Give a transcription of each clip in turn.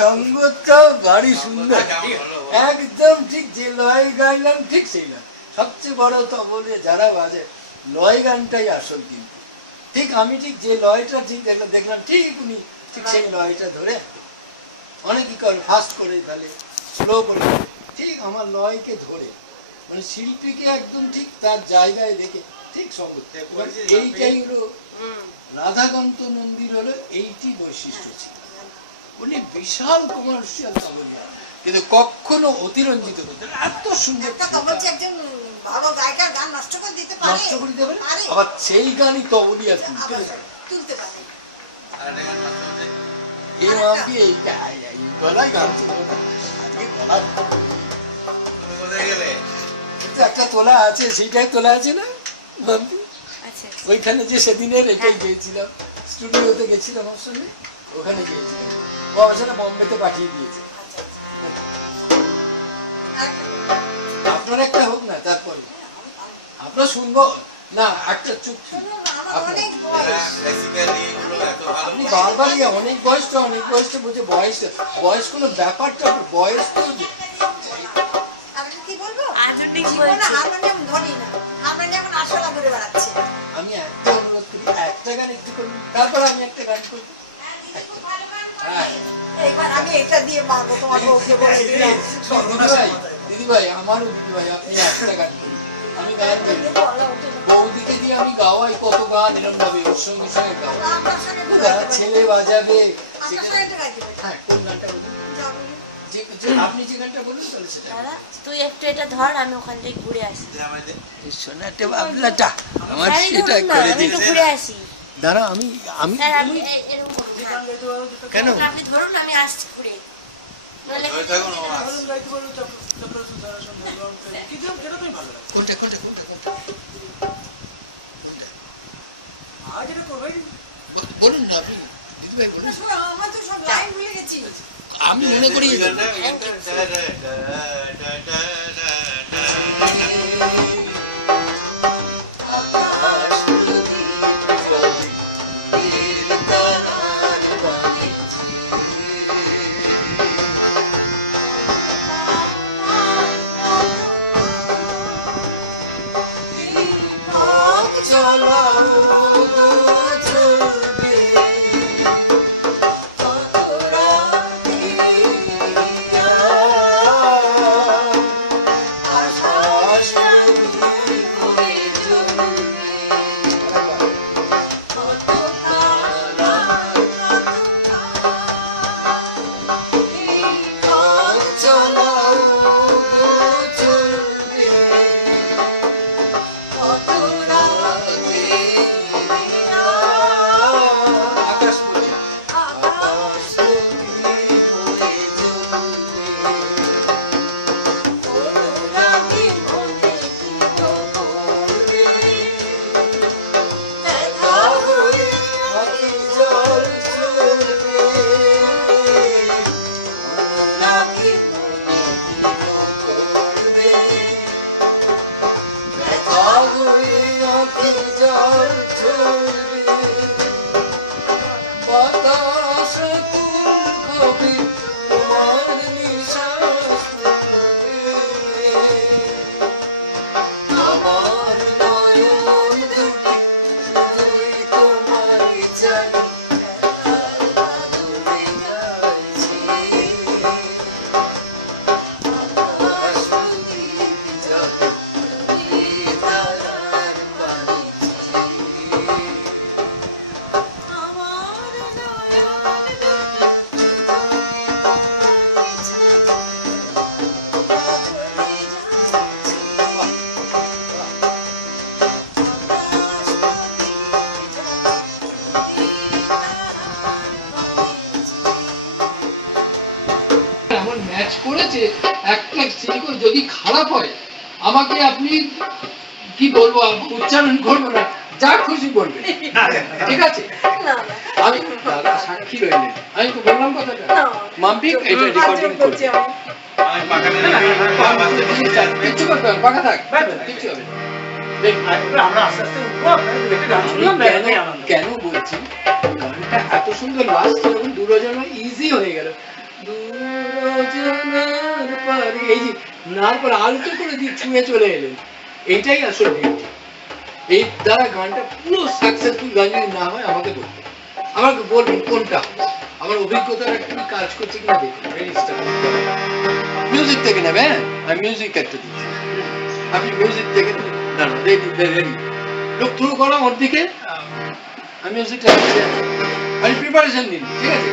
সঙ্গতটা ভারী সুন্দর, একদম ঠিক যে লয় গাইলাম ঠিক সেই না। সবচেয়ে বড় তবলে যারা বাজে লয় গানটাই আসল, কিন্তু ঠিক আমি ঠিক যে লয়টা ঠিক দেখলাম ঠিক উনি ঠিক সেই লয়টা ধরে অনেকই করে ফাস্ট করে তাহলে স্লো করে ঠিক আমার লয়কে ধরে মানে শিল্পীকে একদম ঠিক তার জায়গায় রেখে ঠিক সঙ্গত। এইটাই হলো রাধাকান্ত মন্দির, হলো এইটি বৈশিষ্ট্য ছিল। উনি বিশাল কমার্শিয়াল তবলিয়া, কিন্তু কখনো অতিরঞ্জিত করতেন। এত সুন্দর নষ্ট করে দিতে পারে, আবার সেই গানই তবলিয়া তুলতে পারে। এই মামকে এই গলায় গান তুলবো কিন্তু একটা তোলা আছে, সেইটাই তোলা আছে না মামকি? ওইখানে যে সেদিনের এটাই গিয়েছিলাম, স্টুডিওতে গেছিলাম ওর সঙ্গে, ওখানে গিয়েছিলাম। ও আসলে বম্বেতে পাঠিয়ে দিয়েছে। আপনার একটা হোক না, তারপরে আপনার শুনবো না একটা চুপ। আপনি বারবার অনেক বয়সটা বলছে, বয়স কোনো ব্যাপারটা, বয়স তো আমি একটা অনুরোধ করি, একটা গান একটু করুন, তারপর আমি একটা গান করবো। দিদিভাই, আমারও দিদিভাই, আপনি একটা গান করুন, আমি গান করি। বৌদিকে দিয়ে আমি গাওয়াই কত গান এরম ভাবে ওর সঙ্গে সঙ্গে গাওয়া, ছেলে বাজাবে। হ্যাঁ, কোন গানটা বলুন? আপনি যে গানটা বলুন তাহলে সেটা। তুই একটু এটা ধর, আমি ওখান থেকে ঘুরে আসি। সোনাটা বাবলাটা আমার সেটা করে দিন, ঘুরে আসি। দাঁড়া, আমি কেন আপনি ধরুন, আমি আসছি ঘুরে। কোনটা কোনটা কোনটা কোনটা বলুন না আপনি, দিদিভাই বলুন। আমি মনে করি করেছে একটা সিলিকন যদি খারাপ হয় আমাকে আপনি কি বলবো, উচ্চারণ করবো না, যা খুশি বলবেন, ঠিক আছে? আমি দাদা সাক্ষী রইলেন, আমি তো বললাম কথাটা। মাম্পি এটা রেকর্ডিং করছি, কিচ্ছু করতে হবে, পাকা থাক, কিচ্ছু হবে। কেন বলছি, গানটা এত সুন্দর লাস্ট যখন দুজন ইজি হয়ে গেল, যোজনার পারে, এই যে নার পর আলতো করে দিয়ে ছুঁয়ে চলে এলেন, এইটাই আসল ভিত্তি। এই দ্বারা গানটা পুরো সাকসেসফুল গান যদি না হয় আমাকে বলতে, আমাকে বলবেন কোনটা, আমার অভিজ্ঞতার একটু কাজ করছে কিনা দেখুন। মিউজিক থেকে নেবে, হ্যাঁ আমি মিউজিক একটা দিচ্ছি, আপনি মিউজিক থেকে দাঁড়ান, রেডি রেডি, লোক থ্রু করো ওর দিকে, আমি মিউজিকটা দিচ্ছি, আমি প্রিপারেশন নিন, ঠিক আছে?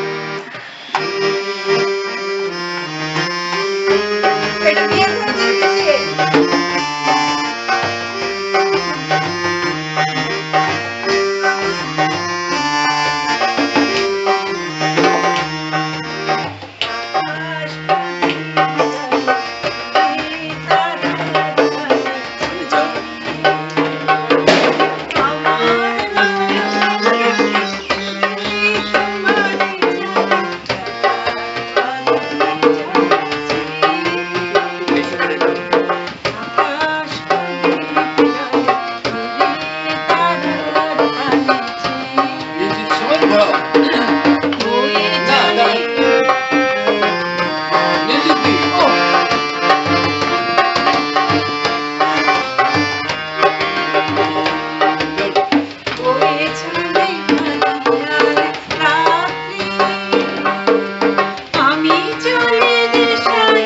এটা বিয়ে করে দিয়েছে। মিউজিক সময় ঘোরাও, না দাঁড়ান, মিউজিক দিই, ও আমি চলে দেশাই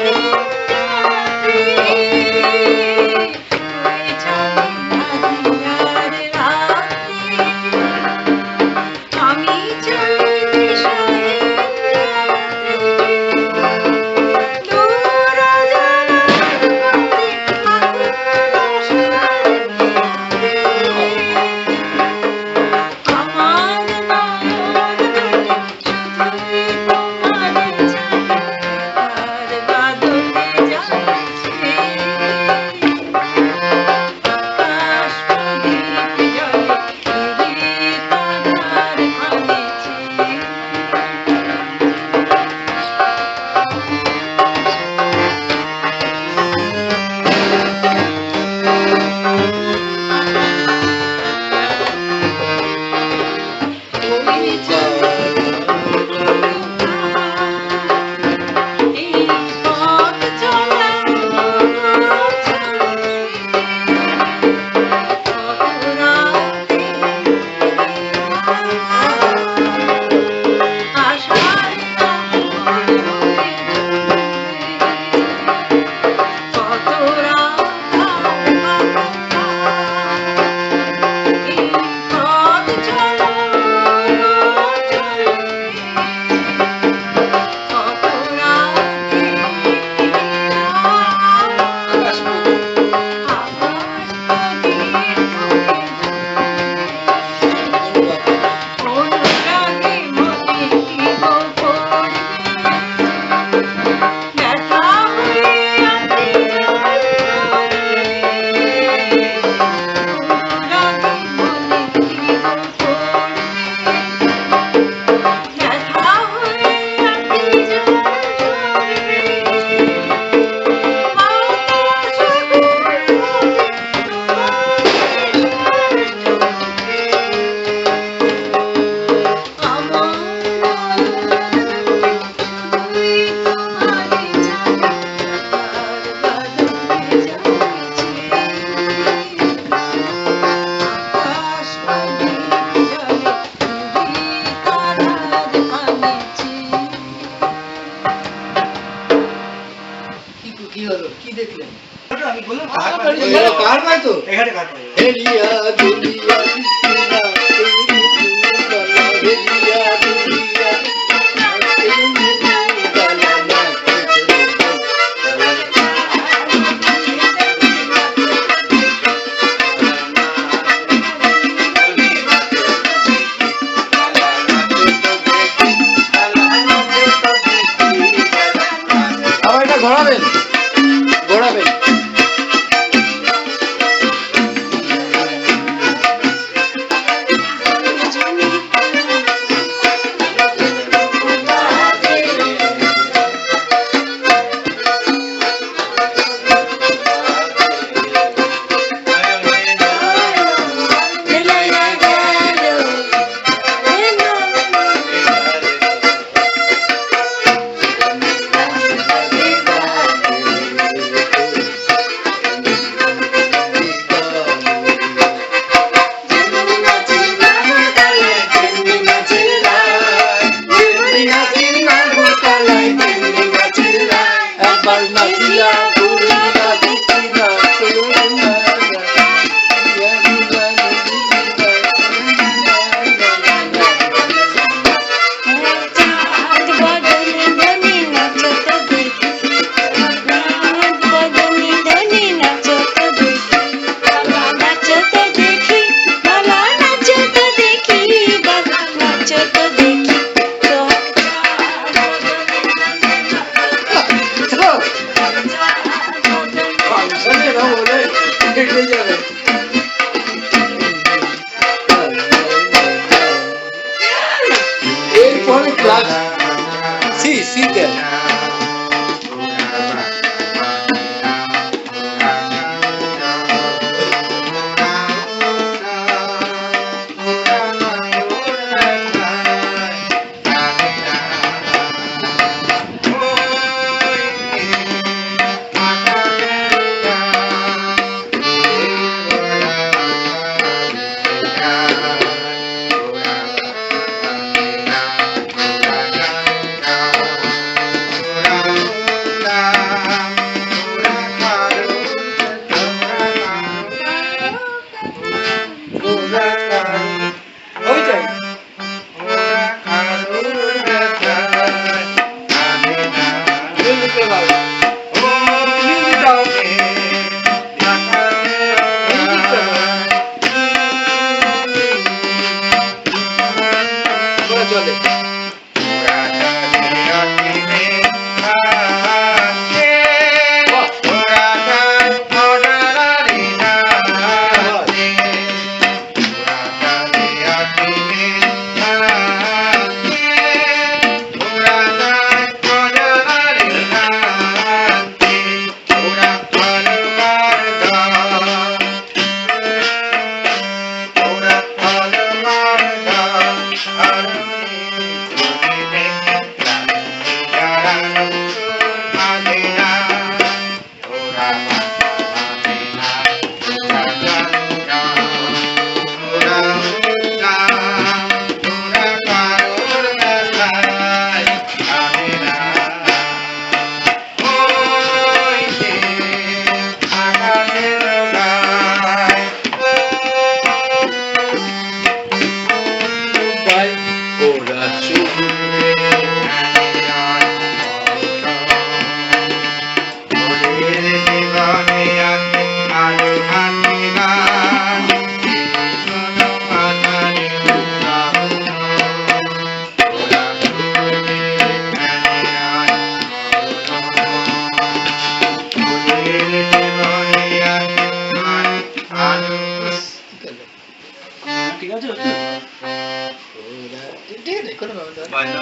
আমি চলে দেশাই আমার কি হলো, কি দেখলেন? আমি বললাম এখানে কার পায় তো? এখানে কার পাই? হেলিয়া দুলিয়া কৃষ্ণা, হেলিয়া দুলিয়া, আবার এটা ঘোরাবেন, ঘোরাবেন। হেঁটে যাবে। এরপরে ক্লাস সি দেয়। ওইটাই তুমি লিখতে পারো। তুমি লিখাও। তুমি লিখতে পারো। ওরা চলে। ঠিক আছে ঠিক আছে কোনো ব্যাপার না।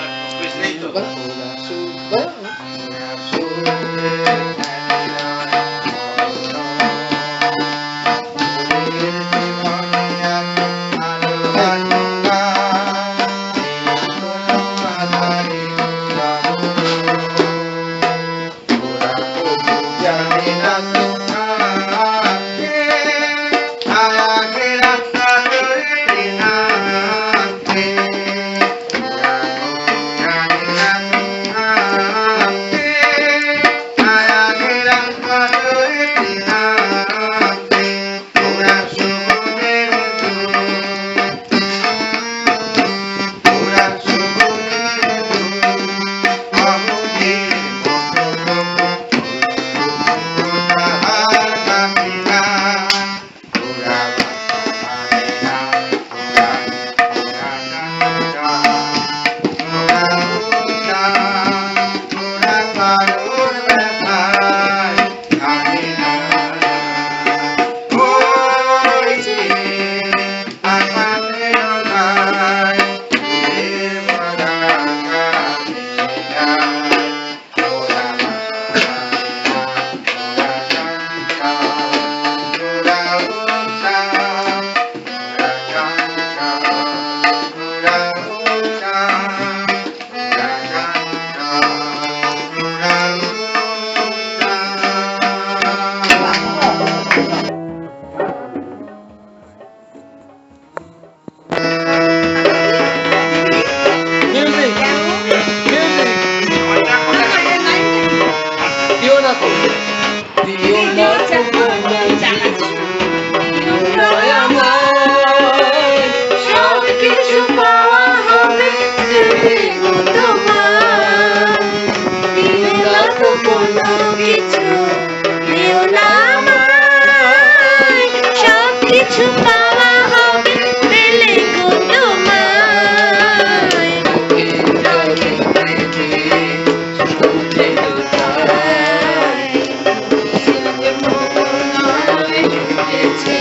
উঠেছে।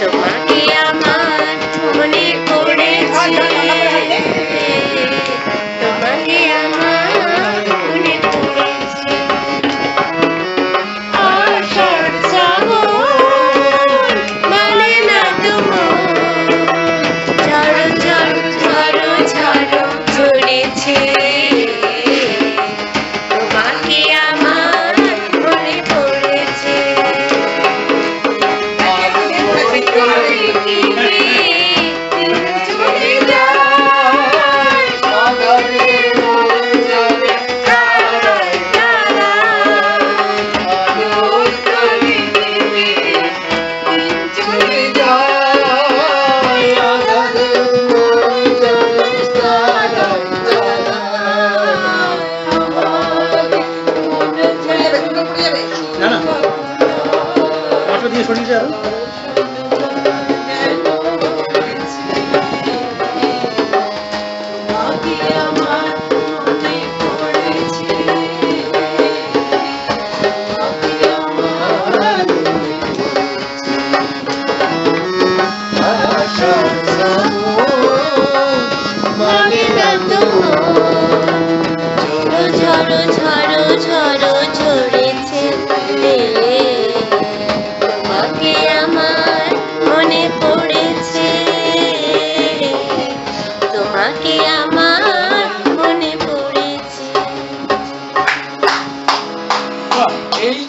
তোমাকে আমার মনে পড়েছে, তোমাকে আমার মনে পড়েছে। আশার শ্রাবণ মানে না তোমার, ঝড় ঝড় ঝড় ঝড় ঝরেছে। তোমাকে আমার মনে পড়েছে। চলে যায় সাগরের মন জলে তারায় তারায়, আলোর তলিতে চলে যায় আঁধারের মন জলে তারায় তারায়। আমার মন জলে না না অটো দিয়ে সরিয়ে যাও। তোমাকে আমার মনে পড়েছে, তোমাকে আমার আশার শ্রাবণ মানে না ঝড় ঝড় ঝড় ঝড় ঝরেছে। তোমাকে আমার মনে পড়েছে, তোমাকে আমার মনে পড়েছে। এই